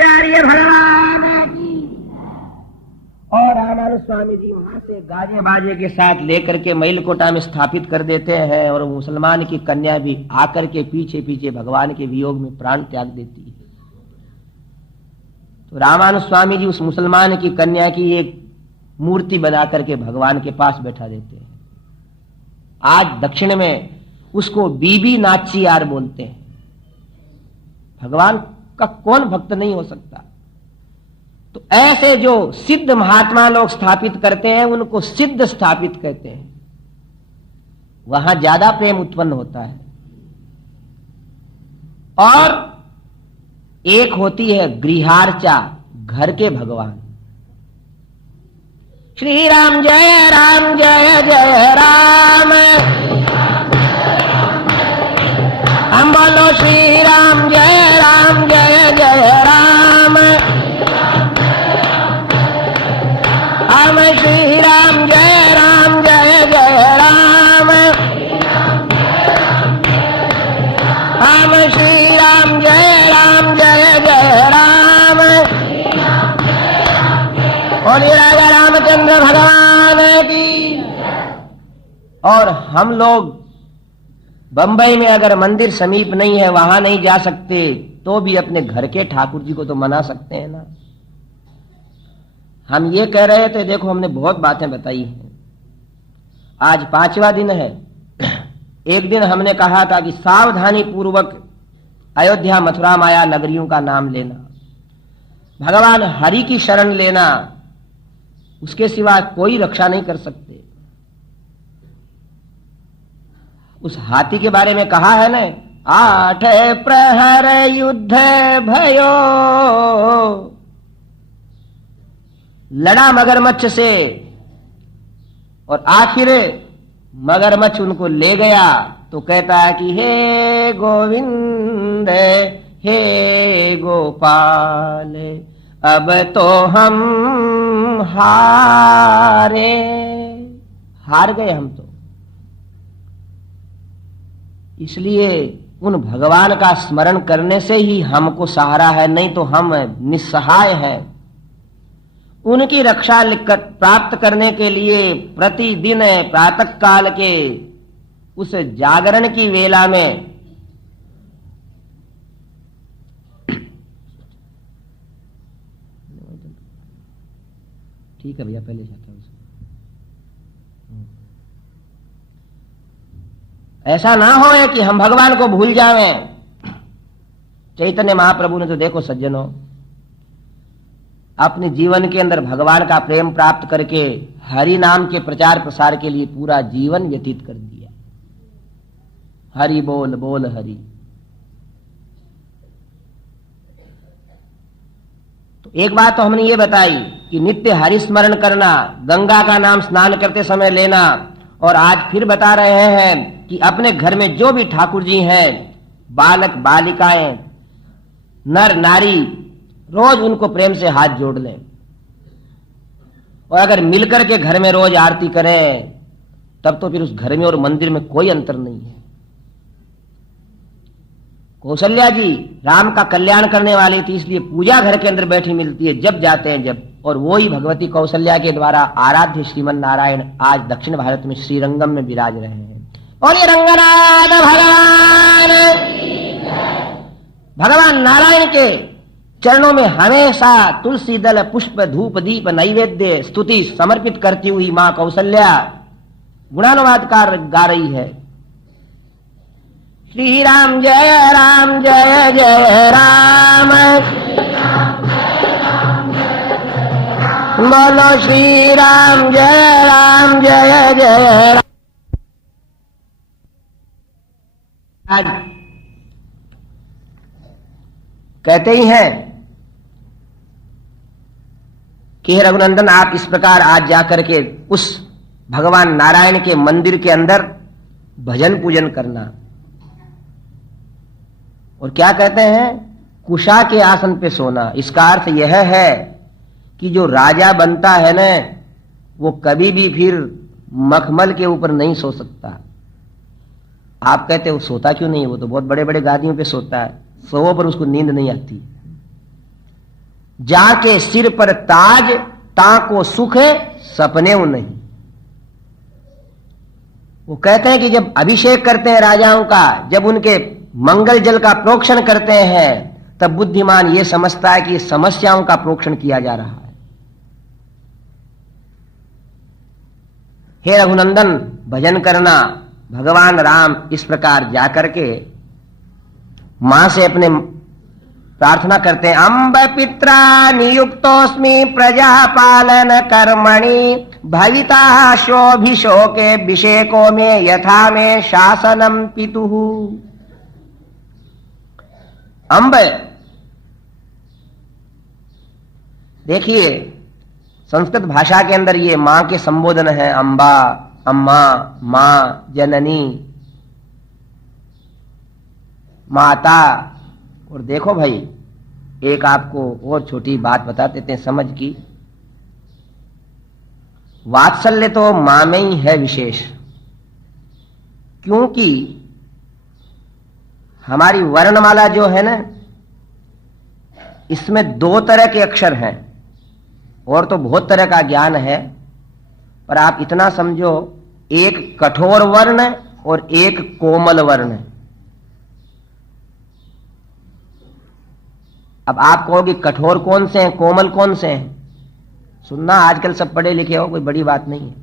शंकराचार्य भगवान की। और रामानुज स्वामी जी वहां से गाजे बाजे के साथ लेकर के मईलकोटा में स्थापित कर देते हैं, और मुसलमान की कन्या भी आकर के पीछे पीछे भगवान के वियोग में प्राण त्याग देती है। तो रामानुज स्वामी जी उस मुसलमान की कन्या की एक मूर्ति बना करके भगवान के पास बैठा देते हैं। आज दक्षिण में उसको बीबी नाचियार बोलते हैं। भगवान का कौन भक्त नहीं हो सकता। तो ऐसे जो सिद्ध महात्मा लोग स्थापित करते हैं उनको सिद्ध स्थापित कहते हैं। वहां ज्यादा प्रेम उत्पन्न होता है। और एक होती है गृहार्चा, घर के भगवान। श्री राम जय जय राम, हम बोलो श्री राम जय जय राम, हम श्री राम जय जय राम, हम श्री राम जय जय राम। और राजा रामचंद्र भगवान की। और हम लोग बंबई में अगर मंदिर समीप नहीं है, वहां नहीं जा सकते, तो भी अपने घर के ठाकुर जी को तो मना सकते हैं ना। हम ये कह रहे थे, देखो हमने बहुत बातें बताई हैं। आज 5वां दिन है। एक दिन हमने कहा था कि सावधानी पूर्वक अयोध्या मथुरा माया नगरियों का नाम लेना, भगवान हरि की शरण लेना, उसके सिवा कोई रक्षा नहीं कर सकते। उस हाथी के बारे में कहा है ना, 8 प्रहर युद्ध भयो, लड़ा मगरमच्छ से, और आखिर मगरमच्छ उनको ले गया तो कहता है कि हे गोविंद हे गोपाल, अब तो हम हार गए हम तो। इसलिए उन भगवान का स्मरण करने से ही हमको सहारा है, नहीं तो हम निस्सहाय हैं। उनकी रक्षा प्राप्त करने के लिए प्रतिदिन प्रातः काल के उस जागरण की वेला में ठीक है भैया, पहले जाता हूं। ऐसा ना हो कि हम भगवान को भूल जावें। चैतन्य महाप्रभु ने तो देखो सज्जनों, अपने जीवन के अंदर भगवान का प्रेम प्राप्त करके हरि नाम के प्रचार प्रसार के लिए पूरा जीवन व्यतीत कर दिया। हरि बोल बोल हरि। तो एक बात तो हमने ये बताई कि नित्य हरि स्मरण करना, गंगा का नाम स्नान करते समय लेना, और आज फिर बता रहे हैं कि अपने घर में जो भी ठाकुर जी हैं, बालक बालिकाएं, नर नारी, रोज उनको प्रेम से हाथ जोड़ लें। और अगर मिलकर के घर में रोज आरती करें, तब तो फिर उस घर में और मंदिर में कोई अंतर नहीं है। कौशल्या जी राम का कल्याण करने वाली थी, इसलिए पूजा घर के अंदर बैठी मिलती है जब जाते हैं जब। और वो ही भगवती कौशल्या के द्वारा आराध्य श्रीमन नारायण आज दक्षिण भारत में श्रीरंगम में विराज रहे हैं। और ये रंगनाथ भगवान नारायण के चरणों में हमेशा तुलसी दल पुष्प धूप दीप नैवेद्य स्तुति समर्पित करती हुई मां कौशल्या गुणानुवाद गा रही है। श्री राम जय जय राम, बोलो श्री राम जय जय राम। कहते ही हैं कि हे रघुनंदन, आप इस प्रकार आज जाकर के उस भगवान नारायण के मंदिर के अंदर भजन पूजन करना। और क्या कहते हैं, कुशा के आसन पे सोना। इसका अर्थ यह है कि जो राजा बनता है ना, वो कभी भी फिर मखमल के ऊपर नहीं सो सकता। आप कहते हो सोता क्यों नहीं है, वो तो बहुत बड़े बड़े गादियों पे सोता है, सो पर उसको नींद नहीं आती। जाके सिर पर ताज, ताको सुख सपने नहीं। वो कहते हैं कि जब अभिषेक करते हैं राजाओं का, जब उनके मंगल जल का प्रोक्षण करते हैं, तब बुद्धिमान ये समझता है कि समस्याओं का प्रोक्षण किया जा रहा है। हे रघुनंदन, भजन करना। भगवान राम इस प्रकार जाकर के मां से अपने प्रार्थना करते हैं, अम्ब पित्रा नियुक्तोस्मि प्रजा पालन कर्मणि भविता शोभिशोके अभिषेको में यथा में शासनम पितुः। अम्ब, देखिए संस्कृत भाषा के अंदर ये मां के संबोधन है, अम्बा, अम्मा, मां, जननी, माता। और देखो भाई, एक आपको और छोटी बात बता देते हैं समझ की। वात्सल्य तो मां में ही है विशेष, क्योंकि हमारी वर्णमाला जो है ना, इसमें दो तरह के अक्षर हैं, और तो बहुत तरह का ज्ञान है, पर आप इतना समझो, एक कठोर वर्ण और एक कोमल वर्ण है। अब आप कहोगे कठोर कौन से हैं, कोमल कौन से हैं? सुनना, आजकल सब पढ़े लिखे हो, कोई बड़ी बात नहीं है।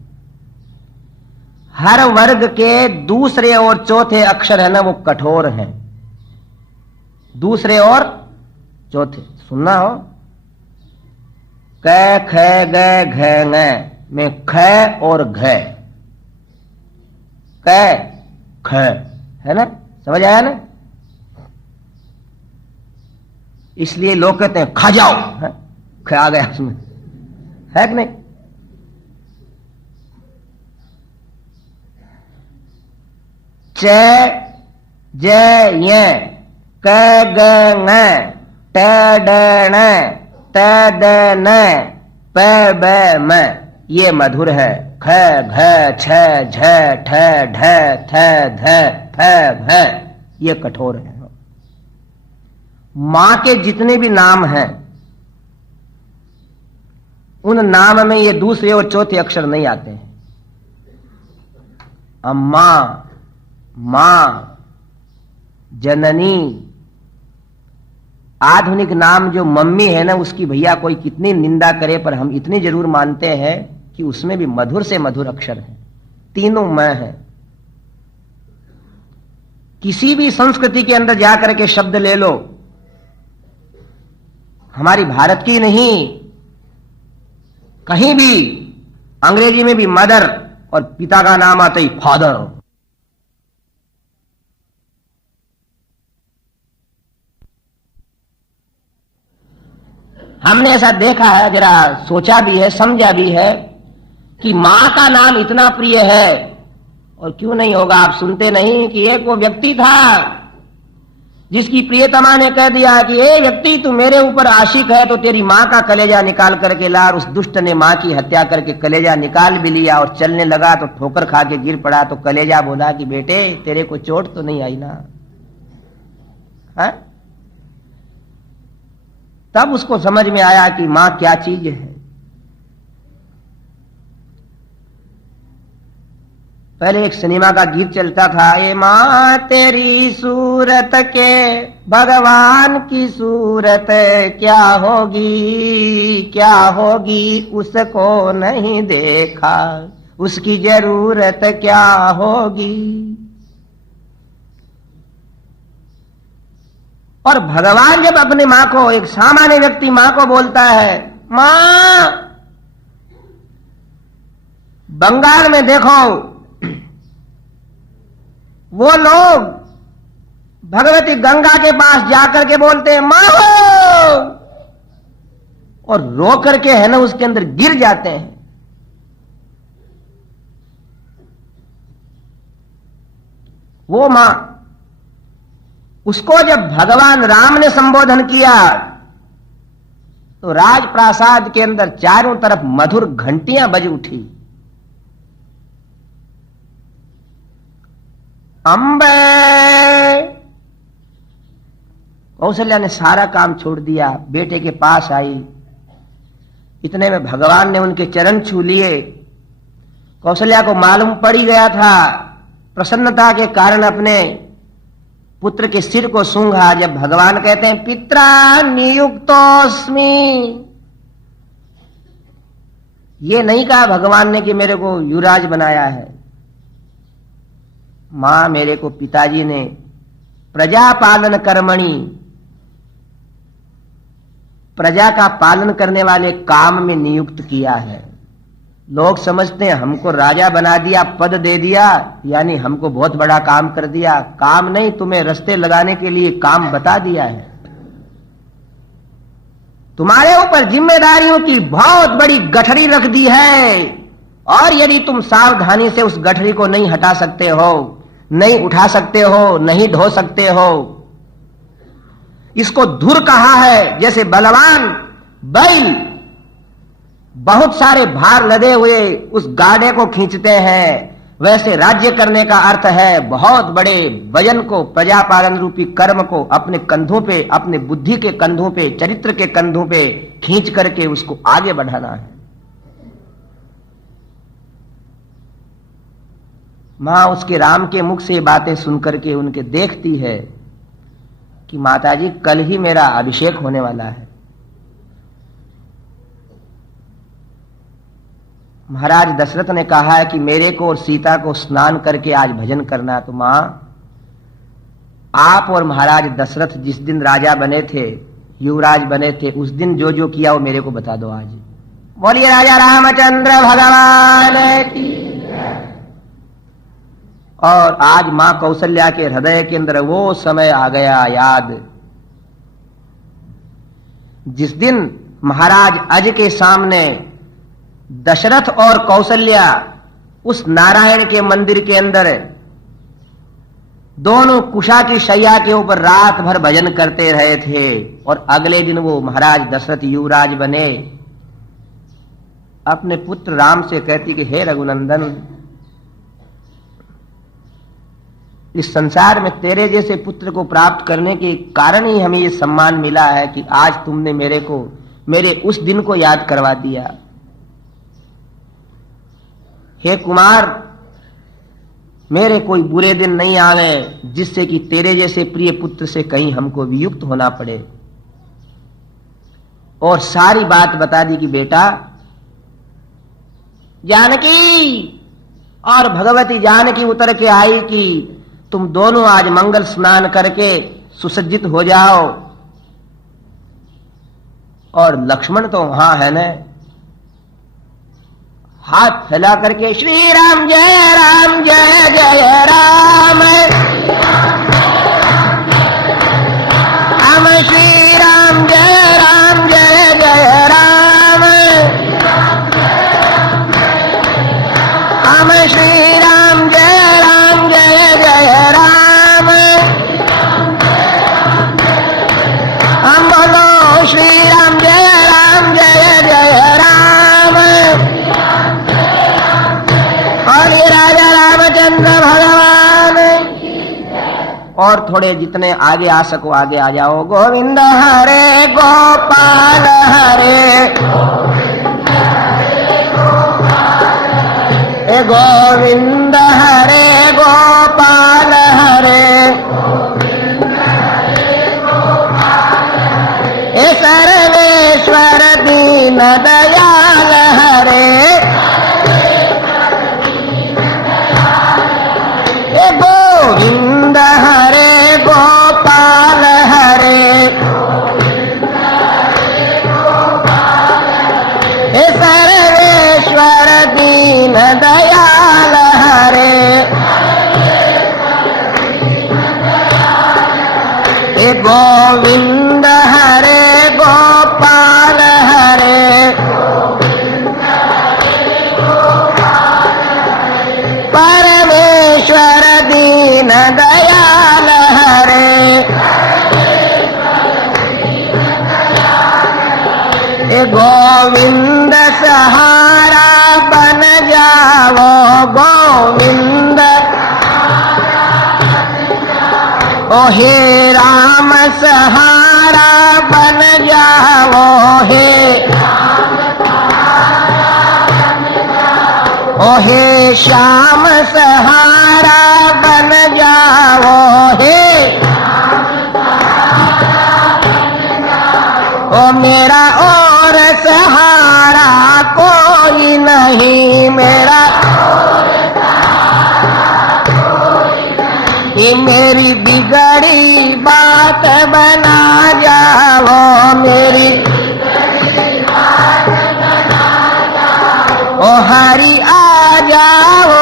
हर वर्ग के दूसरे और चौथे अक्षर है ना, वो कठोर हैं। दूसरे और चौथे सुनना हो, क, ख, ग, घ, ng में ख और घ, क, ख है ना, समझ आया ना? इसलिए लोग कहते हैं खा जाओ, ख आ गया उसमें, है कि नहीं? च, ज, य, क, ग, ng, ट, ड, ण, त, द, न, प, ब, म, ये मधुर है। ख, घ, छ, झ, ठ, ढ, थ, ध, फ, भ, ये कठोर है। मां के जितने भी नाम हैं, उन नाम में ये दूसरे और चौथे अक्षर नहीं आते हैं। अम्मा, मां, जननी। आधुनिक नाम जो मम्मी है ना, उसकी भैया कोई कितनी निंदा करे, पर हम इतनी जरूर मानते हैं कि उसमें भी मधुर से मधुर अक्षर है, तीनों मैं है। किसी भी संस्कृति के अंदर जाकर के शब्द ले लो, हमारी भारत की नहीं, कहीं भी अंग्रेजी में भी मदर और पिता का नाम आता ही फादर। हमने ऐसा देखा है, जरा सोचा भी है, समझा भी है कि मां का नाम इतना प्रिय है, और क्यों नहीं होगा। आप सुनते नहीं कि एक वो व्यक्ति था जिसकी प्रियतमा ने कह दिया कि ए व्यक्ति, तू मेरे ऊपर आशिक है तो तेरी मां का कलेजा निकाल करके ला। उस दुष्ट ने मां की हत्या करके कलेजा निकाल भी लिया, और चलने लगा तो ठोकर खा के गिर पड़ा। तो कलेजा बोला कि बेटे, तेरे को चोट तो नहीं आई ना? है? तब उसको समझ में आया कि मां क्या चीज है। पहले एक सिनेमा का गीत चलता था, ए मां तेरी सूरत के भगवान की सूरत क्या होगी, क्या होगी, उसको नहीं देखा, उसकी जरूरत क्या होगी। और भगवान जब अपने मां को, एक सामान्य व्यक्ति मां को बोलता है, मां, बंगाल में देखो वो लोग भगवती गंगा के पास जाकर के बोलते हैं मां हो, और रो करके है ना उसके अंदर गिर जाते हैं। वो मां, उसको जब भगवान राम ने संबोधन किया तो राजप्रासाद के अंदर चारों तरफ मधुर घंटियां बज उठी। अम्बे, कौशल्या ने सारा काम छोड़ दिया, बेटे के पास आई। इतने में भगवान ने उनके चरण छू लिए। कौशल्या को मालूम पड़ ही गया था, प्रसन्नता के कारण अपने पुत्र के सिर को सूंघा। जब भगवान कहते हैं पित्रा नियुक्तोस्मि, ये नहीं कहा भगवान ने कि मेरे को युवराज बनाया है। मां मेरे को पिताजी ने प्रजा पालन कर्मणि, प्रजा का पालन करने वाले काम में नियुक्त किया है। लोग समझते हैं हमको राजा बना दिया, पद दे दिया, यानी हमको बहुत बड़ा काम कर दिया। काम नहीं, तुम्हें रास्ते लगाने के लिए काम बता दिया है। तुम्हारे ऊपर जिम्मेदारियों की बहुत बड़ी गठरी रख दी है, और यदि तुम सावधानी से उस गठरी को नहीं हटा सकते हो, नहीं उठा सकते हो, नहीं ढो सकते हो, इसको धुर कहा है। जैसे बलवान बैल बहुत सारे भार लदे हुए उस गाड़े को खींचते हैं, वैसे राज्य करने का अर्थ है बहुत बड़े वजन को, प्रजा पालन रूपी कर्म को अपने कंधों पे, अपने बुद्धि के कंधों पे, चरित्र के कंधों पे खींच करके उसको आगे बढ़ाना है। मां उसके राम के मुख से बातें सुनकर के उनके देखती है कि माताजी कल ही मेरा अभिषेक होने वाला है। महाराज दशरथ ने कहा है कि मेरे को और सीता को स्नान करके आज भजन करना। तो मां, आप और महाराज दशरथ जिस दिन राजा बने थे, युवराज बने थे, उस दिन जो जो किया वो मेरे को बता दो आज। बोलिए राजा रामचंद्र भगवान की। और आज मां कौशल्या के हृदय के अंदर वो समय आ गया याद, जिस दिन महाराज अज के सामने दशरथ और कौशल्या उस नारायण के मंदिर के अंदर दोनों कुशा की शैया के ऊपर रात भर भजन करते रहे थे। और अगले दिन वो महाराज दशरथ युवराज बने। अपने पुत्र राम से कहती कि हे रघुनंदन, इस संसार में तेरे जैसे पुत्र को प्राप्त करने के कारण ही हमें ये सम्मान मिला है कि आज तुमने मेरे को, मेरे उस दिन को याद करवा दिया। हे कुमार, मेरे कोई बुरे दिन नहीं आवे जिससे कि तेरे जैसे प्रिय पुत्र से कहीं हमको वियुक्त होना पड़े। और सारी बात बता दी कि बेटा जानकी और भगवती जानकी उतर के आई कि तुम दोनों आज मंगल स्नान करके सुसज्जित हो जाओ। और लक्ष्मण तो वहां है न, हाथ फैला करके श्री राम जय जय राम, हम श्री राम जय जय राम, हम श्री राम जय जय राम, हम बोलो श्री राम जय जय राम। और ये राजा रामचंद्र भगवान। और थोड़े जितने आगे आ सको आगे आ जाओ। गोविंद हरे गोपाल हरे, गोविंद हरे गोपाल हरे, हे सर्वेश्वर दीन दयाल हरे, गोविंद हरे गोपाल हरे, हे सर्वेश्वर दीन दयाल हरे, हे गोविंद हरे गोपाल हरे, परमेश्वर दीन दयाल हरे, हे गोविंद सहारा बन जाओ, गोविंद ओ हे राम श्याम सहारा बन जाओ हे, ओ हे श्याम सहारा बन जाओ हे, ओ मेरा और सहारा कोई नहीं, मेरा ये मेरी बिगड़ी बात बना जाओ, मेरी ओ हरि आ जाओ,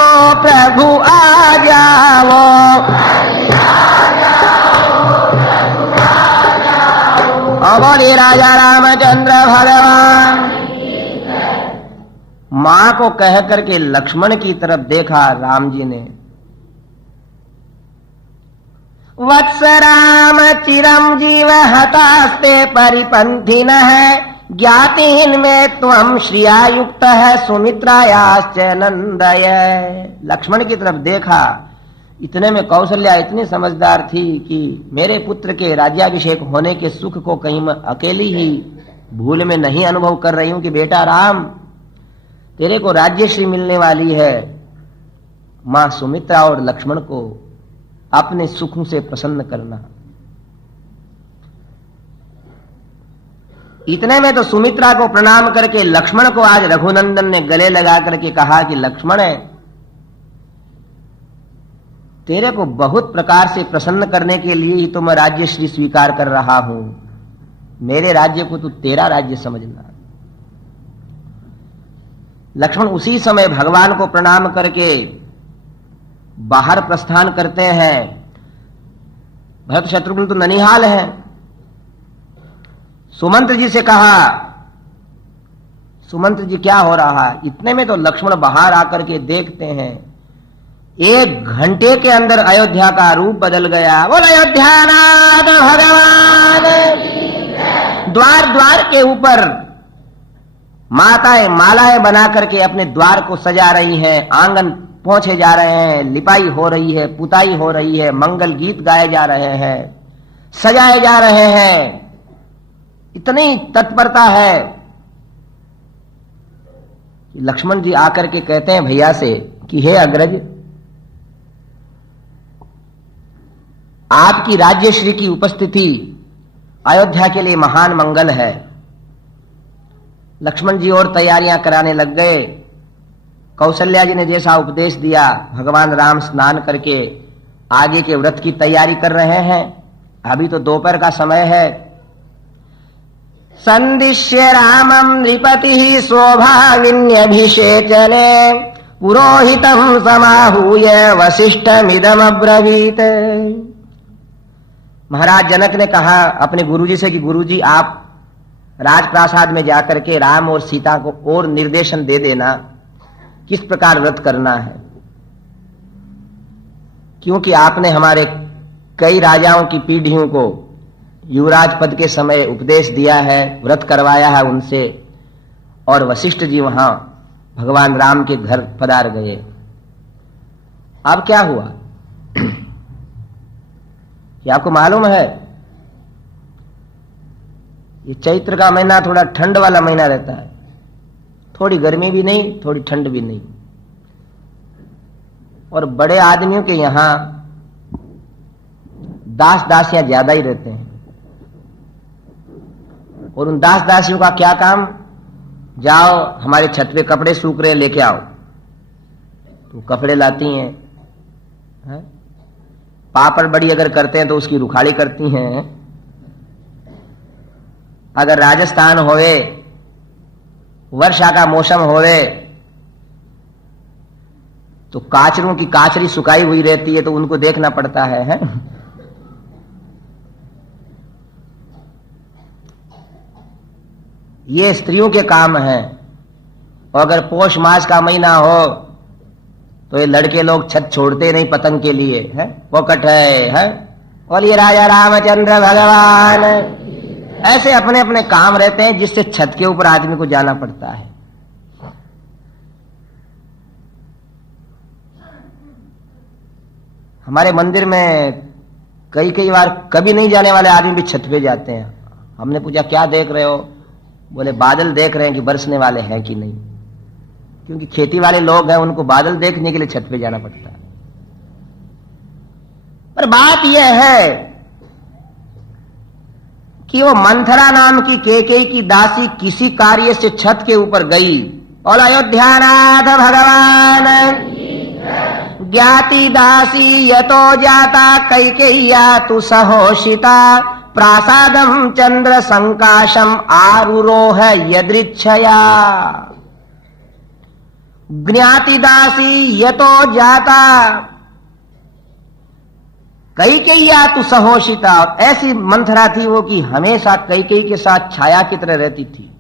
प्रभु आ जाओ, और बोलिए राजा रामचंद्र भगवान। मां को कह करके लक्ष्मण की तरफ देखा राम जी ने। वत्स राम चिरम जीव हतास्ते परिपंथिन है, ज्ञातिहीन में त्वम श्रिया युक्त है, सुमित्रायाश्च नंदय। लक्ष्मण की तरफ देखा, इतने में कौशल्या इतनी समझदार थी कि मेरे पुत्र के राज्याभिषेक होने के सुख को कहीं मैं अकेली ही भूल में नहीं अनुभव कर रही हूं कि बेटा राम, तेरे को राज्यश्री मिलने वाली है। मां सुमित्रा और लक्ष्मण को अपने सुखों से प्रसन्न करना। इतने में तो सुमित्रा को प्रणाम करके लक्ष्मण को आज रघुनंदन ने गले लगा करके कहा कि लक्ष्मण है, तेरे को बहुत प्रकार से प्रसन्न करने के लिए ही तो मैं राज्यश्री स्वीकार कर रहा हूं। मेरे राज्य को तो तेरा राज्य समझना। लक्ष्मण उसी समय भगवान को प्रणाम करके बाहर प्रस्थान करते हैं। भरत शत्रुघ्न तो ननिहाल है। सुमंत्र जी से कहा, सुमंत्र जी क्या हो रहा है? इतने में तो लक्ष्मण बाहर आकर के देखते हैं 1 घंटे के अंदर अयोध्या का रूप बदल गया। बोल अयोध्यानाथ भगवान। द्वार द्वार के ऊपर माताएं मालाएं बना करके अपने द्वार को सजा रही हैं, आंगन पहुंचे जा रहे हैं, लिपाई हो रही है, पुताई हो रही है, मंगल गीत गाए जा रहे हैं, सजाए जा रहे हैं। इतनी तत्परता है कि लक्ष्मण जी आकर के कहते हैं भैया से कि हे अग्रज, आपकी राज्यश्री की उपस्थिति अयोध्या के लिए महान मंगल है। लक्ष्मण जी और तैयारियां कराने लग गए। कौशल्या जी ने जैसा उपदेश दिया, भगवान राम स्नान करके आगे के व्रत की तैयारी कर रहे हैं। अभी तो दोपहर का समय है। संदिश्य रामं नृपति सौभागिन्यभिषेचने, पुरोहितं समाहूय वसिष्ठमिदमब्रवीत। महाराज जनक ने कहा अपने गुरुजी से कि गुरुजी आप राजप्रासाद में जाकर के राम और सीता को और निर्देशन दे देना किस प्रकार व्रत करना है, क्योंकि आपने हमारे कई राजाओं की पीढ़ियों को युवराज पद के समय उपदेश दिया है, व्रत करवाया है उनसे। और वशिष्ठ जी वहां भगवान राम के घर पधार गए। अब क्या हुआ कि आपको मालूम है ये चैत्र का महीना थोड़ा ठंड वाला महीना रहता है। थोड़ी गर्मी भी नहीं, थोड़ी ठंड भी नहीं। और बड़े आदमियों के यहां दास दासियां ज्यादा ही रहते हैं। और उन दास दासियों का क्या काम, जाओ हमारे छत पे कपड़े सूख रहे लेके आओ। तो कपड़े लाती हैं, है? पापड़ बड़ी अगर करते हैं तो उसकी रुखाड़ी करती हैं। अगर राजस्थान होवे, वर्षा का मौसम होवे, तो काचरों की काचरी सुखाई हुई रहती है, तो उनको देखना पड़ता है? ये स्त्रियों के काम हैं। और अगर पौष मास का महीना हो तो ये लड़के लोग छत छोड़ते नहीं पतंग के लिए, है? पोकट है? बोलिए राजा रामचंद्र भगवान। ऐसे अपने अपने काम रहते हैं जिससे छत के ऊपर आदमी को जाना पड़ता है। हमारे मंदिर में कई कई बार कभी नहीं जाने वाले आदमी भी छत पे जाते हैं। हमने पूछा क्या देख रहे हो? बोले बादल देख रहे हैं कि बरसने वाले हैं कि नहीं, क्योंकि खेती वाले लोग हैं, उनको बादल देखने के लिए छत पे जाना पड़ता है। पर बात यह है कि वो मंथरा नाम की केकई की दासी किसी कार्य से छत के ऊपर गई और अयोध्यानाथ भगवान ज्ञाति दासी यतो जाता कैकेय्या तु सहोषिता प्रासादम चंद्र संकाशम आरुरोह यदृच्छया। ज्ञाति दासी यतो जाता कैकेय्या तु सहोषिता, और ऐसी मंथरा थी वो कि हमेशा कैकेयी के साथ छाया की तरह रहती थी।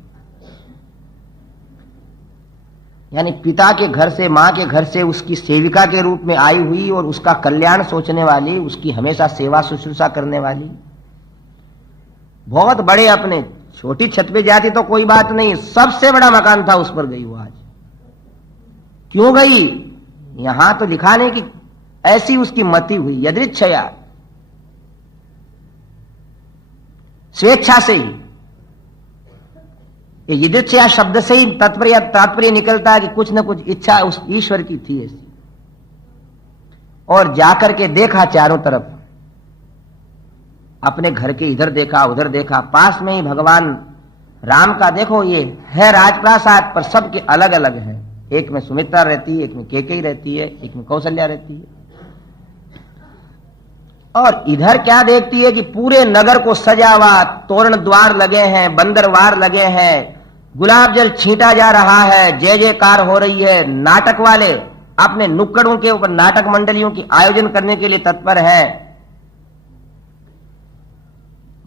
यानी पिता के घर से, मां के घर से उसकी सेविका के रूप में आई हुई और उसका कल्याण सोचने वाली, उसकी हमेशा सेवा शुश्रूषा करने वाली। बहुत बड़े अपने छोटी छत पे जाती तो कोई बात नहीं, सबसे बड़ा मकान था उस पर गई वो आज। क्यों गई? यहां तो लिखा नहीं कि ऐसी उसकी मति हुई, यदृच्छया, स्वेच्छा से ही। ये यदृच्छया शब्द से ही तात्पर्य निकलता है कि कुछ न कुछ इच्छा उस ईश्वर की थी ऐसी। और जाकर के देखा चारों तरफ, अपने घर के इधर देखा उधर देखा, पास में ही भगवान राम का देखो ये है राजप्रासाद, पर सबके अलग अलग है। एक में सुमित्रा रहती है, एक में केकई रहती है, एक में कौशल्या रहती है। और इधर क्या देखती है कि पूरे नगर को सजा हुआ, तोरण द्वार लगे हैं, बंदरवार लगे हैं, गुलाब जल छींटा जा रहा है, जय जयकार हो रही है। नाटक वाले अपने नुक्कड़ों के ऊपर नाटक मंडलियों की आयोजन करने के लिए तत्पर है।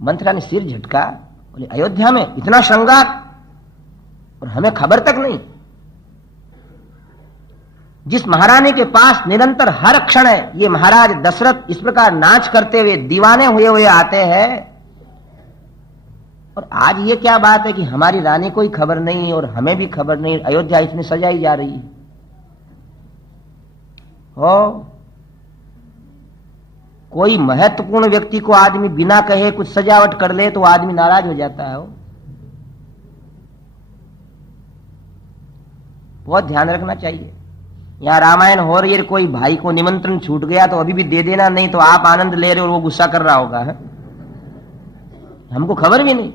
मंथरा ने सिर झटका, बोले अयोध्या में इतना श्रृंगार और हमें खबर तक नहीं। जिस महारानी के पास निरंतर हर क्षण ये महाराज दशरथ इस प्रकार नाच करते हुए दीवाने हुए हुए आते हैं, और आज ये क्या बात है कि हमारी रानी को ही खबर नहीं और हमें भी खबर नहीं, अयोध्या इसमें सजाई जा रही है। हो कोई महत्वपूर्ण व्यक्ति को आदमी बिना कहे कुछ सजावट कर ले तो आदमी नाराज हो जाता है। बहुत ध्यान रखना चाहिए। यहां रामायण हो रही है, कोई भाई को निमंत्रण छूट गया तो अभी भी दे देना, नहीं तो आप आनंद ले रहे हो और वो गुस्सा कर रहा होगा है? हमको खबर भी नहीं।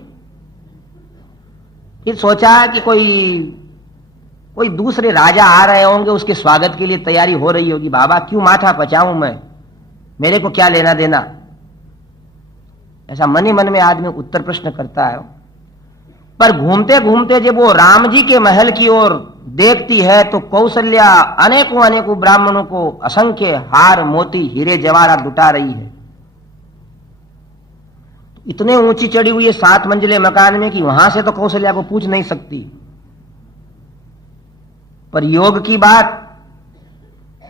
फिर सोचा कि कोई दूसरे राजा आ रहे होंगे, उसके स्वागत के लिए तैयारी हो रही होगी। बाबा क्यों माथा पचाऊं मैं, मेरे को क्या लेना देना, ऐसा मन ही मन में आदमी उत्तर प्रश्न करता है। पर घूमते घूमते जब वो राम जी के महल की ओर देखती है तो कौशल्या अनेकों अनेकों ब्राह्मणों को असंख्य हार मोती हीरे जवाहरात लुटा रही है। इतने ऊंची चढ़ी हुई है 7 मंजिले मकान में कि वहां से तो कौशल्या को पूछ नहीं सकती। पर योग की बात,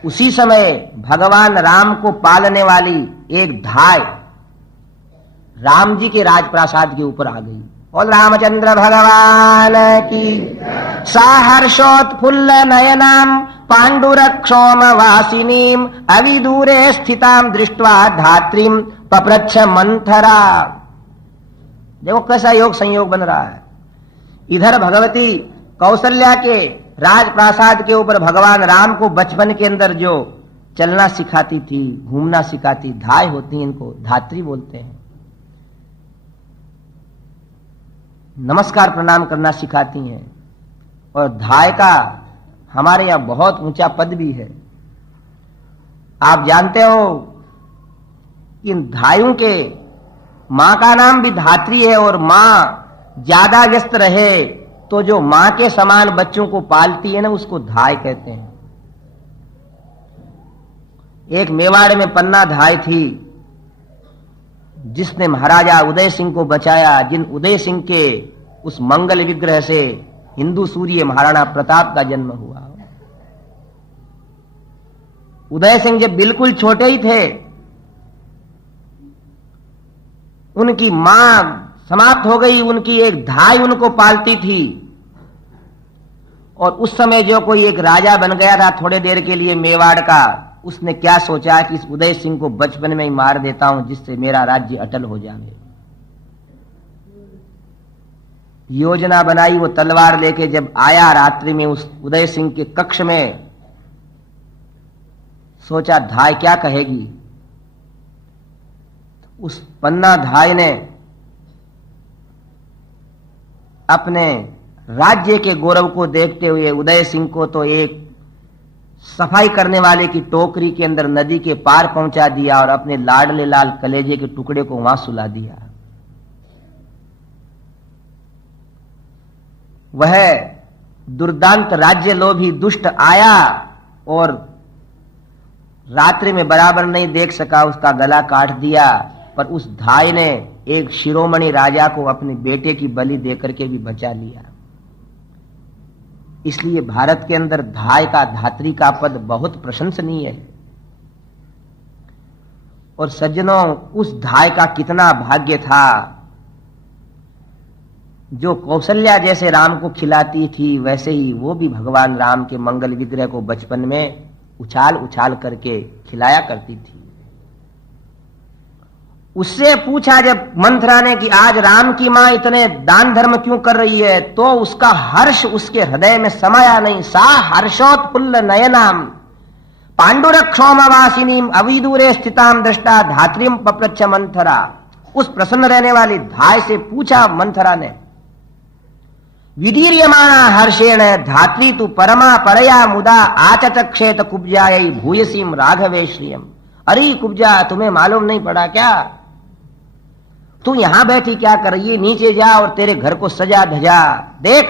उसी समय भगवान राम को पालने वाली एक धाय राम जी के राजप्रासाद के ऊपर आ गई। और रामचंद्र भगवान की साहर्षोत्फुल्ल नयनाम पांडुरक्षोम वासिनीम अविदूरे स्थिताम दृष्ट्वा धात्रीम पप्रच्छ मंथरा। देखो कैसा योग संयोग बन रहा है। इधर भगवती कौशल्या के राजप्रासाद के ऊपर भगवान राम को बचपन के अंदर जो चलना सिखाती थी, घूमना सिखाती, धाय होती हैं, इनको धात्री बोलते हैं, नमस्कार प्रणाम करना सिखाती हैं। और धाय का हमारे यहां बहुत ऊंचा पद भी है। आप जानते हो कि इन धायों के मां का नाम भी धात्री है, और मां ज्यादा व्यस्त रहे तो जो मां के समान बच्चों को पालती है ना, उसको धाय कहते हैं। एक मेवाड़ में पन्ना धाय थी जिसने महाराजा उदय सिंह को बचाया, जिन उदय सिंह के उस मंगल विग्रह से हिंदू सूर्य महाराणा प्रताप का जन्म हुआ। उदय सिंह जब बिल्कुल छोटे ही थे, उनकी मां समाप्त हो गई, उनकी एक धाय उनको पालती थी। और उस समय जो कोई एक राजा बन गया था थोड़े देर के लिए मेवाड़ का, उसने क्या सोचा कि इस उदय सिंह को बचपन में ही मार देता हूं जिससे मेरा राज्य अटल हो जाए। योजना बनाई, वो तलवार लेके जब आया रात्रि में उस उदय सिंह के कक्ष में, सोचा धाय क्या कहेगी। उस पन्ना धाय ने अपने राज्य के गौरव को देखते हुए उदय सिंह को तो एक सफाई करने वाले की टोकरी के अंदर नदी के पार पहुंचा दिया और अपने लाडले लाल कलेजे के टुकड़े को वहां सुला दिया। वह दुर्दांत राज्य लोभी दुष्ट आया और रात्रि में बराबर नहीं देख सका, उसका गला काट दिया। पर उस धाय ने एक शिरोमणि राजा को अपने बेटे की बलि देकर के भी बचा लिया। इसलिए भारत के अंदर धाय का, धात्री का पद बहुत प्रशंसनीय है। और सज्जनों, उस धाय का कितना भाग्य था जो कौशल्या जैसे राम को खिलाती थी, वैसे ही वो भी भगवान राम के मंगल विग्रह को बचपन में उछाल उछाल करके खिलाया करती थी। उससे पूछा जब मंथरा ने कि आज राम की मां इतने दान धर्म क्यों कर रही है, तो उसका हर्ष उसके हृदय में समाया नहीं। सा हर्षोत्फुल्ल नयनाम पांडुरक्षोमवासिनीम अविदूरे स्थिताम दृष्टा धात्रीम पप्रच्छ मंथरा। उस प्रसन्न रहने वाली धाय से पूछा मंथरा ने, विदीर्यमाणा हर्षेण धात्री तु परमा परया मुदा आचचक्षेत कुब्जायै भूयसीम राघवे श्रियम। अरे कुब्जा, तुम्हें मालूम नहीं पड़ा क्या? तू यहां बैठी क्या कर रही है? नीचे जा और तेरे घर को सजा धजा देख।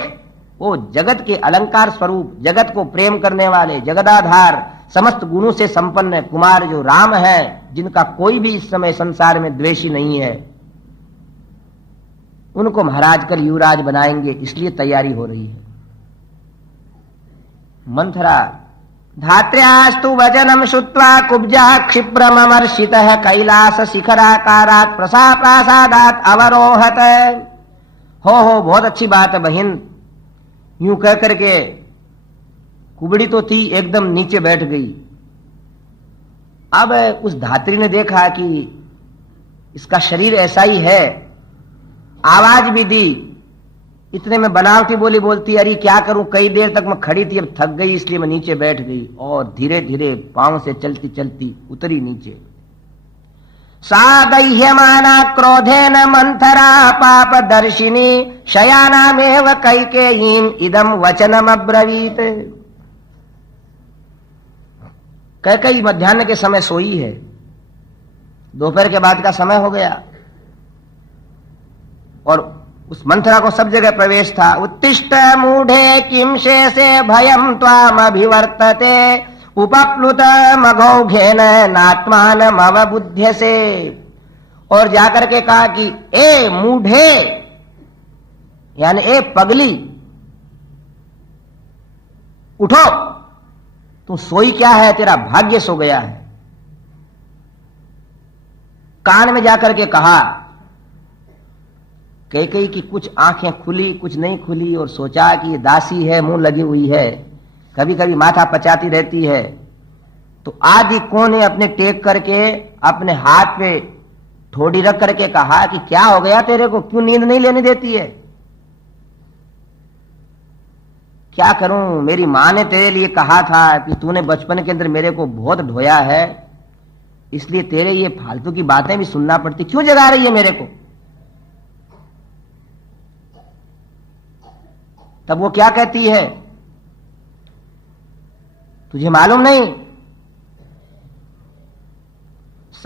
वो जगत के अलंकार स्वरूप, जगत को प्रेम करने वाले, जगदाधार, समस्त गुणों से संपन्न कुमार जो राम है, जिनका कोई भी इस समय संसार में द्वेषी नहीं है, उनको महाराज कर युवराज बनाएंगे, इसलिए तैयारी हो रही है। मंथरा धात्र्यास्तु वचनम श्रुत्वा कुब्जः क्षिप्रमर्षितः कैलास शिखराकारात् प्रासादात् अवरोहत। हो बहुत अच्छी बात है बहन, यूं कह करके कुबड़ी तो थी, एकदम नीचे बैठ गई। अब उस धात्री ने देखा कि इसका शरीर ऐसा ही है, आवाज भी दी, इतने में बनावटी बोली बोलती, अरे क्या करूं, कई देर तक मैं खड़ी थी, अब थक गई इसलिए मैं नीचे बैठ गई। और धीरे धीरे पांव से चलती चलती उतरी नीचे। सा दह्यमाना क्रोधेन मंथरा पाप दर्शिनी शयानामेव कैकेयीम इदम वचनम अब्रवीत। कैकेयी मध्याह्न के समय सोई है, दोपहर के बाद का समय हो गया और उस मंथरा को सब जगह प्रवेश था। उत्तिष्ठ मूढ़े किम शेषे भयम त्वाम अभिवर्तते उपप्लुत मघौघेन नात्मान अवबुध्यसे। और जाकर के कहा कि ए मूढ़े, यानी ए पगली, उठो, तू सोई क्या है, तेरा भाग्य सो गया है। कान में जाकर के कहा। कैकेयी की कुछ आंखें खुली, कुछ नहीं खुली, और सोचा कि ये दासी है, मुंह लगी हुई है, कभी कभी माथा पचाती रहती है। तो आदि कोने अपने टेक करके अपने हाथ पे ठोड़ी रख करके कहा कि क्या हो गया तेरे को, क्यों नींद नहीं लेने देती है? क्या करूं, मेरी मां ने तेरे लिए कहा था कि तूने बचपन के अंदर मेरे को बहुत ढोया है, इसलिए तेरे ये फालतू की बातें भी सुनना पड़ती, क्यों जगा रही है मेरे को? तब वो क्या कहती है, तुझे मालूम नहीं?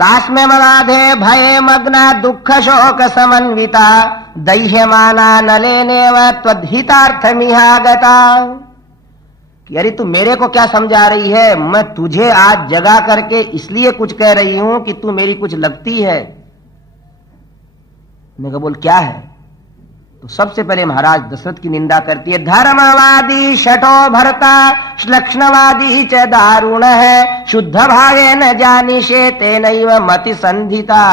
सास में मनाधे भये मग्ना दुख शोक समन्विता दह्यमाना नलेनेव त्वद्हितार्थमिहागता। कि अरे तू मेरे को क्या समझा रही है, मैं तुझे आज जगा करके इसलिए कुछ कह रही हूं कि तू मेरी कुछ लगती है। मैंने कहा बोल क्या है? तो सबसे पहले महाराज दशरथ की निंदा करती है। धर्मवादी शठो भरता श्लक्ष्णवादी च दारुण है शुद्ध भागे न जानिशे तेनैव मति संधिता।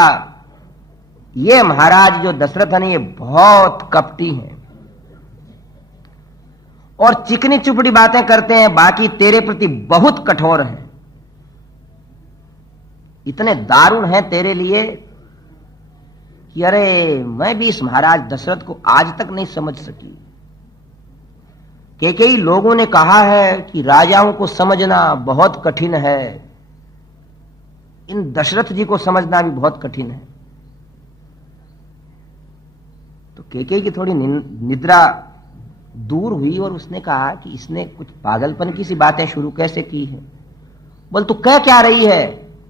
ये महाराज जो दशरथ है ये बहुत कपटी हैं और चिकनी चुपड़ी बातें करते हैं, बाकी तेरे प्रति बहुत कठोर हैं। इतने दारुण हैं तेरे लिए कि अरे मैं भी इस महाराज दशरथ को आज तक नहीं समझ सकी। कई लोगों ने कहा है कि राजाओं को समझना बहुत कठिन है, इन दशरथ जी को समझना भी बहुत कठिन है। तो केके की थोड़ी निद्रा दूर हुई और उसने कहा कि इसने कुछ पागलपन की सी बातें शुरू कैसे की है। बोल तू कह क्या रही है?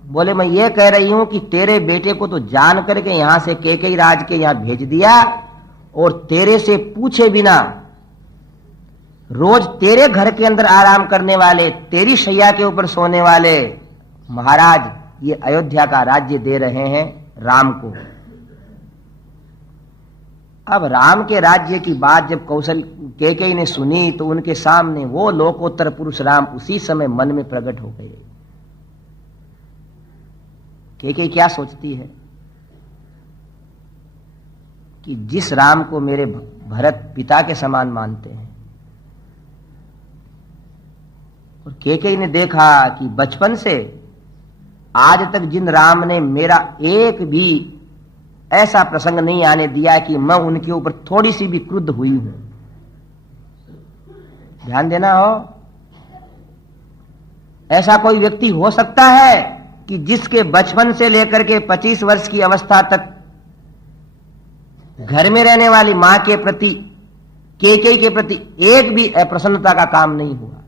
बोले मैं ये कह रही हूं कि तेरे बेटे को तो जान करके यहां से केके राज के यहां भेज दिया और तेरे से पूछे बिना रोज तेरे घर के अंदर आराम करने वाले, तेरी शैया के ऊपर सोने वाले महाराज ये अयोध्या का राज्य दे रहे हैं राम को। अब राम के राज्य की बात जब कौशल केकई ने सुनी तो उनके सामने वो लोकोत्तर पुरुष राम उसी समय मन में प्रकट हो गए। केकई क्या सोचती है कि जिस राम को मेरे भरत पिता के समान मानते हैं, और केकई ने देखा कि बचपन से आज तक जिन राम ने मेरा एक भी ऐसा प्रसंग नहीं आने दिया कि मैं उनके ऊपर थोड़ी सी भी क्रुद्ध हुई हूं। ध्यान देना हो, ऐसा कोई व्यक्ति हो सकता है कि जिसके बचपन से लेकर के 25 वर्ष की अवस्था तक घर में रहने वाली मां के प्रति, केकई के प्रति एक भी अप्रसन्नता का काम नहीं हुआ,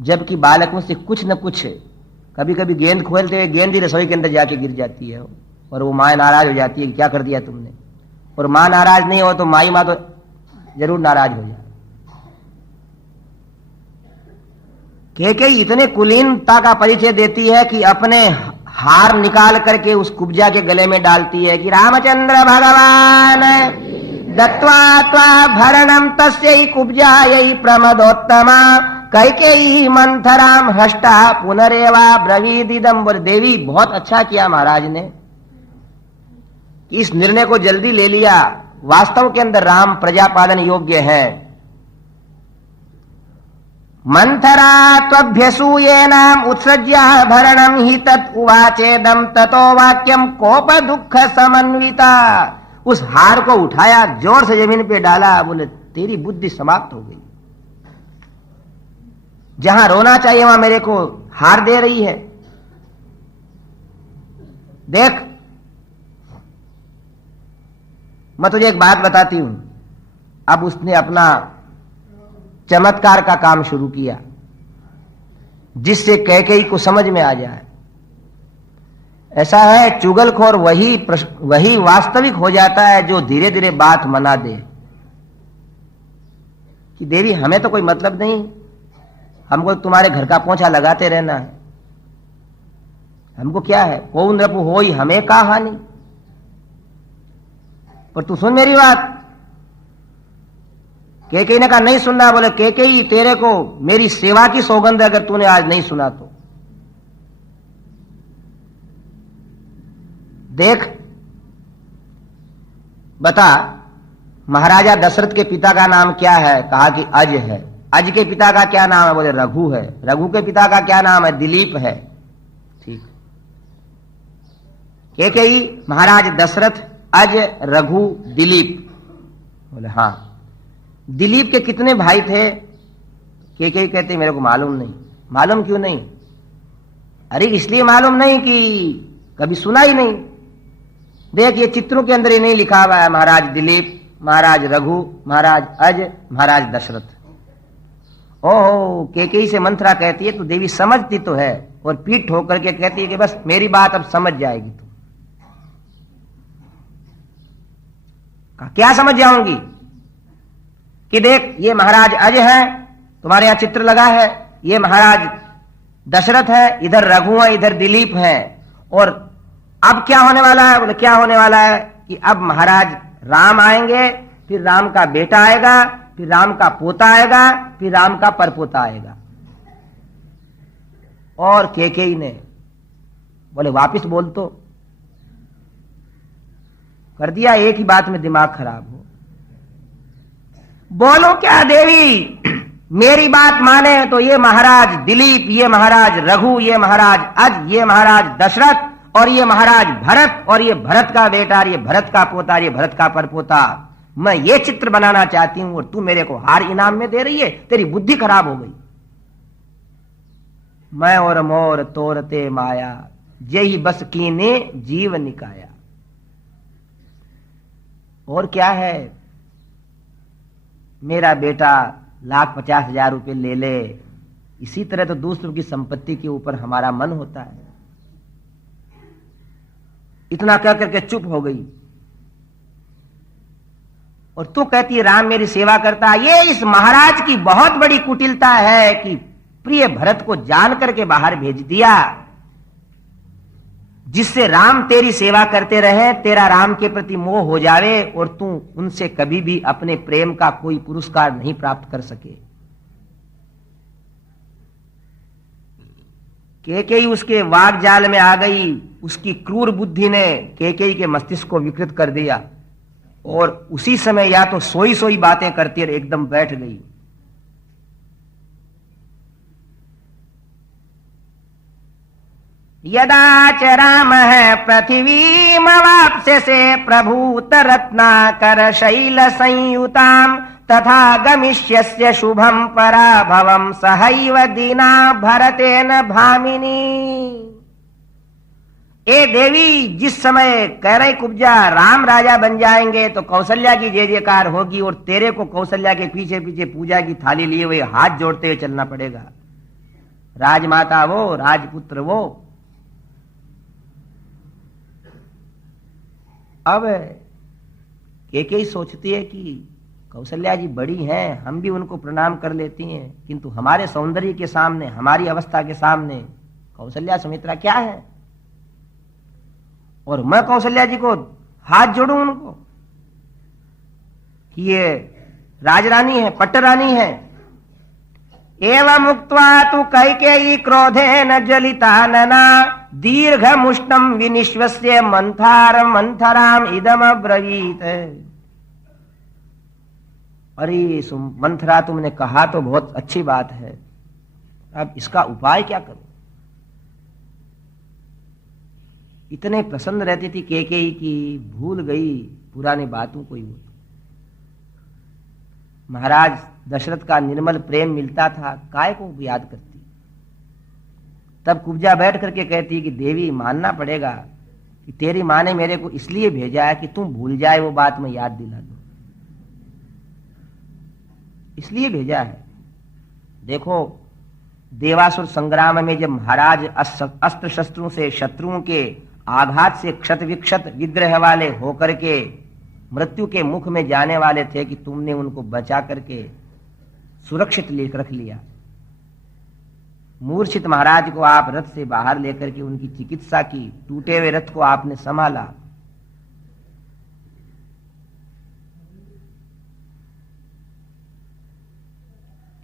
जबकि बालकों से कुछ न कुछ, कभी कभी गेंद खोलते हुए गेंद ही रसोई के अंदर जाके गिर जाती है और वो माँ नाराज हो जाती है कि क्या कर दिया तुमने। और माँ नाराज नहीं हो तो माई माँ तो जरूर नाराज हो जाए। केकई इतने कुलीनता का परिचय देती है कि अपने हार निकाल करके उस कुब्जा के गले में डालती है कि रामचंद्र भगवान दत्वा त्वा भरणम तस्यै कुब्जायै प्रमदोत्तमा कैकेयी मंथराम हष्टा पुनरेवा ब्रवीदिदम। देवी बहुत अच्छा किया महाराज ने, इस निर्णय को जल्दी ले लिया। वास्तव के अंदर राम प्रजापालन योग्य है। मंथरा त्वभ्यसूयेनाम उत्सृज्य भरणम हि तत् उवाचेदम ततो वाक्यम कोप दुख समन्विता। उस हार को उठाया, जोर से जमीन पे डाला, बोले तेरी बुद्धि समाप्त हो गई। जहां रोना चाहिए वहां मेरे को हार दे रही है। देख मैं तुझे एक बात बताती हूं। अब उसने अपना चमत्कार का काम शुरू किया जिससे कैकेयी को समझ में आ जाए। ऐसा है, चुगलखोर वही वास्तविक हो जाता है जो धीरे धीरे बात मना दे कि देवी हमें तो कोई मतलब नहीं, हमको तुम्हारे घर का पोंछा लगाते रहना है, हमको क्या है, कौन रपु होई हमें का हानि। पर तू सुन मेरी बात। केकई ने कहा नहीं सुनना। बोले केकई तेरे को मेरी सेवा की सौगंध है, अगर तूने आज नहीं सुना तो देख बता महाराजा दशरथ के पिता का नाम क्या है? कहा कि अज है। अज के पिता का क्या नाम है? बोले रघु है। रघु के पिता का क्या नाम है? दिलीप है। ठीक। केकई महाराज दशरथ, अज, रघु, दिलीप। बोले हाँ। दिलीप के कितने भाई थे? केकई कहते मेरे को मालूम नहीं। मालूम क्यों नहीं? अरे इसलिए मालूम नहीं कि कभी सुना ही नहीं। देख ये चित्रों के अंदर ही नहीं लिखा हुआ है महाराज दिलीप, महाराज रघु, महाराज अज, महाराज दशरथ। ओहो, केकई से मंथरा कहती है तो देवी समझती तो है और पीठ ठोक करके कहती है कि बस मेरी बात अब समझ जाएगी तू। क्या समझ जाऊंगी? कि देख ये महाराज अज है, तुम्हारे यहां चित्र लगा है, ये महाराज दशरथ है, इधर रघु है, इधर दिलीप है। और अब क्या होने वाला है? बोले क्या होने वाला है कि अब महाराज राम आएंगे, फिर राम का बेटा आएगा, फिर राम का पोता आएगा, फिर राम का परपोता आएगा। और केकई ने बोले वापिस बोल तो। कर दिया एक ही बात में दिमाग खराब हो। बोलो क्या देवी? मेरी बात माने तो ये महाराज दिलीप, ये महाराज रघु, ये महाराज अज, ये महाराज दशरथ, और ये महाराज भरत, और ये भरत का बेटा, ये भरत का पोता, ये भरत का परपोता, मैं ये चित्र बनाना चाहती हूं और तू मेरे को हार इनाम में दे रही है। तेरी बुद्धि खराब हो गई। मैं और मोर तोरते माया, यही बस कीने जीव निकाया। और क्या है, मेरा बेटा 1,50,000 रुपए ले ले, इसी तरह तो दूसरों की संपत्ति के ऊपर हमारा मन होता है। इतना कह करके चुप हो गई। और तू कहती है राम मेरी सेवा करता है। ये इस महाराज की बहुत बड़ी कुटिलता है कि प्रिय भरत को जान करके बाहर भेज दिया, जिससे राम तेरी सेवा करते रहे, तेरा राम के प्रति मोह हो जावे और तू उनसे कभी भी अपने प्रेम का कोई पुरस्कार नहीं प्राप्त कर सके। केकई उसके वाग जाल में आ गई। उसकी क्रूर बुद्धि ने केकई के मस्तिष्क को विकृत कर दिया और उसी समय या तो सोई सोई बातें करती और एकदम बैठ गई। यदा च राम है पृथ्वी मवाप्स्य से प्रभूत रत्नाकर शैल संयुताम तथा गमिष्यस्य शुभम पराभवम सहैव दीना भरतेन भामिनी। ए देवी, जिस समय कह रहे कुब्जा राम राजा बन जाएंगे तो कौशल्या की जय जयकार होगी और तेरे को कौशल्या के पीछे पीछे पूजा की थाली लिए हुए हाथ जोड़ते हुए चलना पड़ेगा। राजमाता वो, राजपुत्र वो। अब केकई सोचती है कि कौशल्या जी बड़ी हैं, हम भी उनको प्रणाम कर लेती हैं, किंतु हमारे सौंदर्य के सामने, हमारी अवस्था के सामने कौशल्या सुमित्रा क्या है, और मैं कौशल्या जी को हाथ जोड़ूं उनको कि ये राजरानी है, पट्टरानी है। एवं उक्त्वा तु कैकेयी क्रोधेन ज्वलितानना दीर्घ मुष्टम विनिश्वस्य मंथराम इदम अब्रवीत। अरे मंथरा, तुमने कहा तो बहुत अच्छी बात है, अब इसका उपाय क्या करूं? इतने प्रसन्न रहती थी केकई की, भूल गई पुरानी बातों को ही। महाराज दशरथ का निर्मल प्रेम मिलता था, काय को याद करती। तब कुब्जा बैठ करके कहती कि देवी, मानना पड़ेगा कि तेरी माँ ने मेरे को इसलिए भेजा है कि तुम भूल जाए वो बात मैं याद दिला दूं, इसलिए भेजा है। देखो, देवासुर संग्राम में जब महाराज अस्त्र शस्त्रों से, शत्रुओं के आघात से क्षत विक्षत विग्रह वाले होकर के मृत्यु के मुख में जाने वाले थे कि तुमने उनको बचा करके सुरक्षित रख लिया। मूर्छित महाराज को आप रथ से बाहर लेकर के उनकी चिकित्सा की, टूटे हुए रथ को आपने संभाला।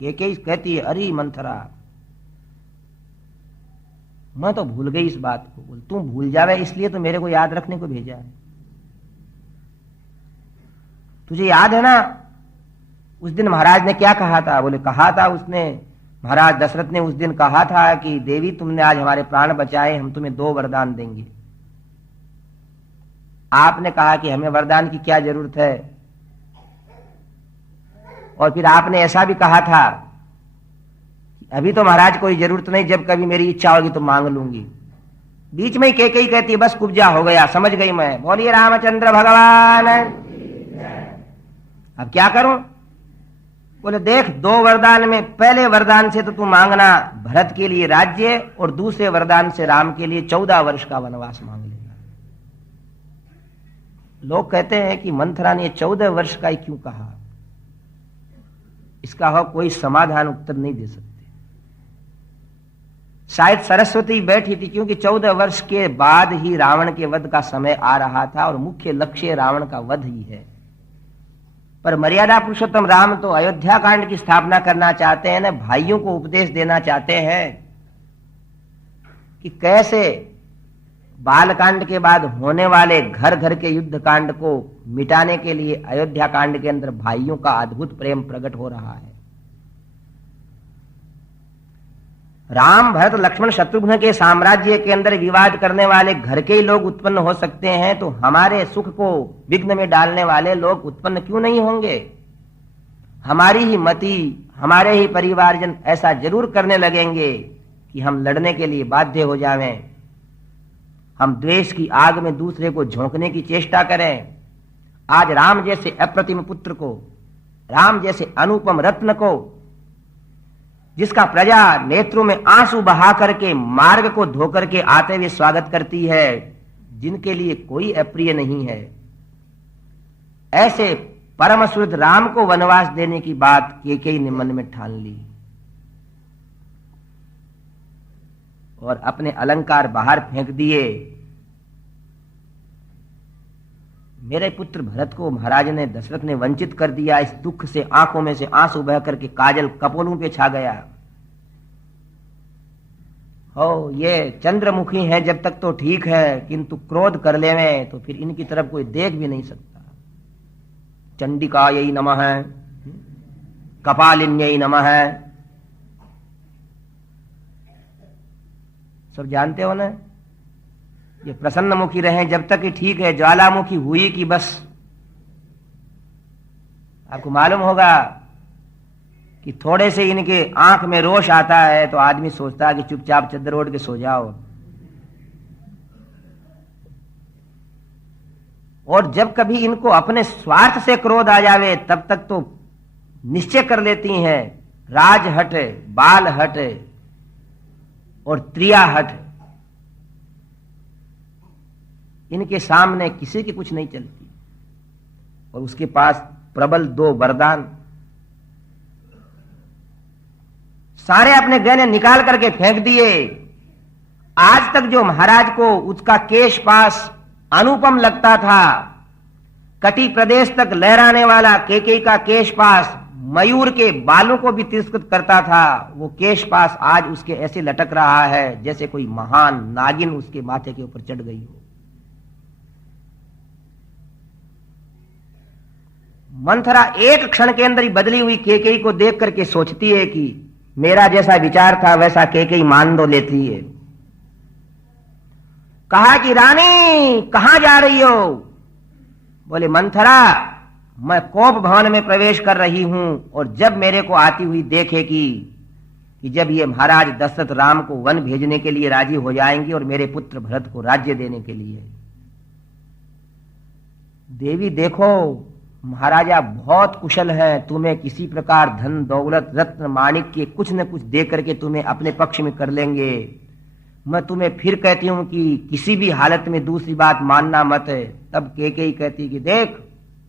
केकई कहती है, अरे मंथरा, मैं तो भूल गई इस बात को। बोल, तू भूल जावे इसलिए तो मेरे को याद रखने को भेजा है। तुझे याद है ना उस दिन महाराज ने क्या कहा था? बोले, कहा था उसने, महाराज दशरथ ने उस दिन कहा था कि देवी, तुमने आज हमारे प्राण बचाए, हम तुम्हें 2 वरदान देंगे। आपने कहा कि हमें वरदान की क्या जरूरत है, और फिर आपने ऐसा भी कहा था अभी तो महाराज कोई जरूरत नहीं, जब कभी मेरी इच्छा होगी तो मांग लूंगी। बीच में ही केकई कहती, बस कुब्जा हो गया, समझ गई मैं। बोलिए रामचंद्र भगवान। अब क्या करूं? बोले, देख, 2 वरदान में पहले वरदान से तो तू मांगना भरत के लिए राज्य, और दूसरे वरदान से राम के लिए 14 वर्ष का वनवास मांग लेना। लोग कहते हैं कि मंथरा ने 14 वर्ष का ही क्यों कहा? इसका हो कोई समाधान उत्तर नहीं दे सकते। शायद सरस्वती बैठी थी, क्योंकि 14 वर्ष के बाद ही रावण के वध का समय आ रहा था और मुख्य लक्ष्य रावण का वध ही है। पर मर्यादा पुरुषोत्तम राम तो अयोध्या कांड की स्थापना करना चाहते हैं ना, भाइयों को उपदेश देना चाहते हैं कि कैसे बालकांड के बाद होने वाले घर घर के युद्ध कांड को मिटाने के लिए अयोध्या कांड के अंदर भाइयों का अद्भुत प्रेम प्रकट हो रहा है। राम भरत लक्ष्मण शत्रुघ्न के साम्राज्य के अंदर विवाद करने वाले घर के ही लोग उत्पन्न हो सकते हैं, तो हमारे सुख को विघ्न में डालने वाले लोग उत्पन्न क्यों नहीं होंगे? हमारी ही मति, हमारे ही परिवारजन ऐसा जरूर करने लगेंगे कि हम लड़ने के लिए बाध्य हो जावें, हम द्वेष की आग में दूसरे को झोंकने की चेष्टा करें। आज राम जैसे अप्रतिम पुत्र को, राम जैसे अनुपम रत्न को, जिसका प्रजा नेत्रों में आंसू बहा करके मार्ग को धोकर के आते हुए स्वागत करती है, जिनके लिए कोई अप्रिय नहीं है, ऐसे परम शुद्ध राम को वनवास देने की बात कैकेयी ने मन में ठान ली और अपने अलंकार बाहर फेंक दिए। मेरे पुत्र भरत को महाराज ने, दशरथ ने वंचित कर दिया। इस दुख से आंखों में से आंसू बह करके काजल कपोलों पे छा गया। हो, ये चंद्रमुखी है जब तक तो ठीक है, किंतु क्रोध कर लेवे तो फिर इनकी तरफ कोई देख भी नहीं सकता। चंडिकायै नमः, कपालिन्यै नमः, सब जानते हो ना। ये प्रसन्नमुखी रहे जब तक ही ठीक है, ज्वालामुखी हुई कि बस। आपको मालूम होगा कि थोड़े से इनके आंख में रोष आता है तो आदमी सोचता है कि चुपचाप चद्दर ओढ़ के सो जाओ, और जब कभी इनको अपने स्वार्थ से क्रोध आ जावे तब तक तो निश्चय कर लेती हैं राज हट, बाल हट और त्रिया हट। इनके सामने किसी की कुछ नहीं चलती। और उसके पास प्रबल 2 वरदान, सारे अपने गहने निकाल करके फेंक दिए। आज तक जो महाराज को उसका केश पास अनुपम लगता था, कटी प्रदेश तक लहराने वाला कैकेयी का केश पास मयूर के बालों को भी तिरस्कृत करता था, वो केश पास आज उसके ऐसे लटक रहा है जैसे कोई महान नागिन उसके माथे के ऊपर चढ़ गई हो। मंथरा एक क्षण के अंदर ही बदली हुई कैकेयी को देख करके सोचती है कि मेरा जैसा विचार था वैसा कैकेयी मान दो लेती है। कहा कि रानी कहां जा रही हो? बोले मंथरा, मैं कोप भवन में प्रवेश कर रही हूं, और जब मेरे को आती हुई देखेगी कि जब ये महाराज दशरथ राम को वन भेजने के लिए राजी हो जाएंगे और मेरे पुत्र भरत को राज्य देने के लिए। देवी देखो, महाराजा बहुत कुशल हैं, तुम्हें किसी प्रकार धन दौलत रत्न माणिक के कुछ न कुछ दे करके तुम्हें अपने पक्ष में कर लेंगे। मैं तुम्हें फिर कहती हूं कि किसी भी हालत में दूसरी बात मानना मत है। तब कैकेयी कहती कि देख,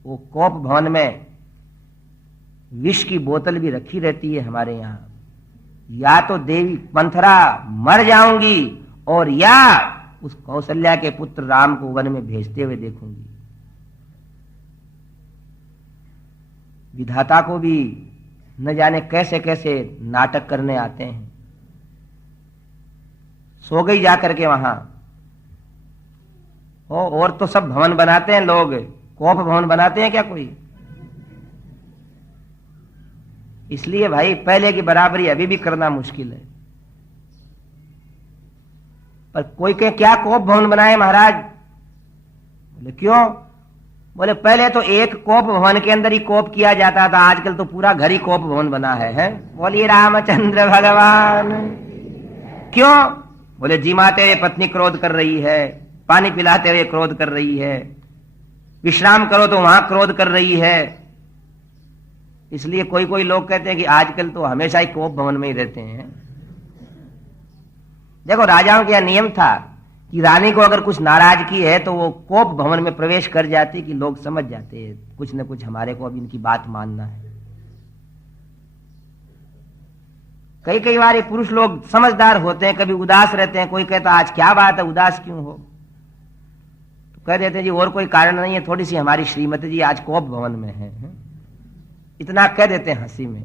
वो कोप भवन में विष की बोतल भी रखी रहती है हमारे यहां, या तो देवी मंथरा मर जाऊंगी और या उस कौशल्या के पुत्र राम को वन में भेजते हुए देखूंगी। विधाता को भी न जाने कैसे कैसे नाटक करने आते हैं। सो गई जाकर के वहां। और तो सब भवन बनाते हैं लोग, कोप भवन बनाते हैं क्या कोई? इसलिए भाई पहले की बराबरी अभी भी करना मुश्किल है। पर कोई के क्या कोप भवन बनाए महाराज? बोले क्यों? बोले पहले तो एक कोप भवन के अंदर ही कोप किया जाता था, आजकल तो पूरा घर ही कोप भवन बना है? बोलिए रामचंद्र भगवान। क्यों? बोले जिमाते हुए पत्नी क्रोध कर रही है, पानी पिलाते हुए क्रोध कर रही है, विश्राम करो तो वहां क्रोध कर रही है। इसलिए कोई कोई लोग कहते हैं कि आजकल तो हमेशा ही कोप भवन में ही रहते हैं। देखो, राजाओं का नियम था कि रानी को अगर कुछ नाराजगी है तो वो कोप भवन में प्रवेश कर जाती कि लोग समझ जाते हैं कुछ न कुछ हमारे को अब इनकी बात मानना है। कई कई बार ये पुरुष लोग समझदार होते हैं, कभी उदास रहते हैं। कोई कहता आज क्या बात है, उदास क्यों हो? तो कह देते हैं जी और कोई कारण नहीं है, थोड़ी सी हमारी श्रीमती जी आज कोप भवन में है। इतना कह देते हैं हंसी में।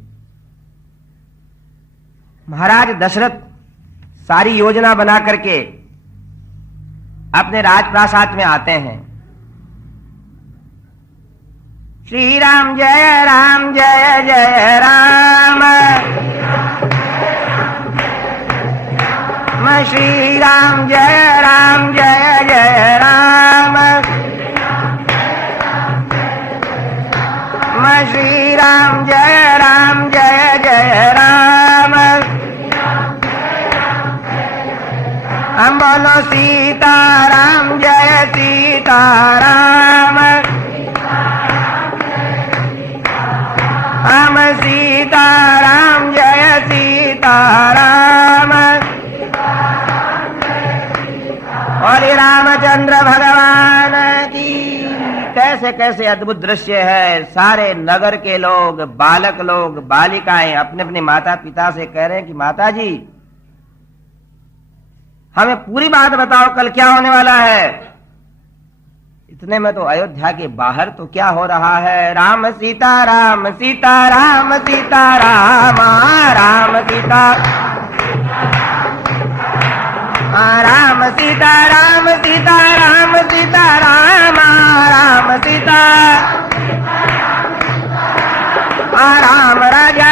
महाराज दशरथ सारी योजना बना करके अपने राजप्रासाद में आते हैं। श्री राम जय राम जय जय राम, श्री राम जय जय राम, श्री राम जय जय राम। हम बोलो सीताराम जय सीताराम, हम सीताराम जय सीताराम। और रामचंद्र भगवान की कैसे कैसे अद्भुत दृश्य है। सारे नगर के लोग, बालक लोग, बालिकाएं अपने अपने माता पिता से कह रहे हैं कि माता जी हमें पूरी बात बताओ, कल क्या होने वाला है। इतने में तो अयोध्या के बाहर तो क्या हो रहा है, राम सीता राम सीता राम सीता राम, राम सीता राम सीता राम सीता राम सीता राम, राम सीता राम राजा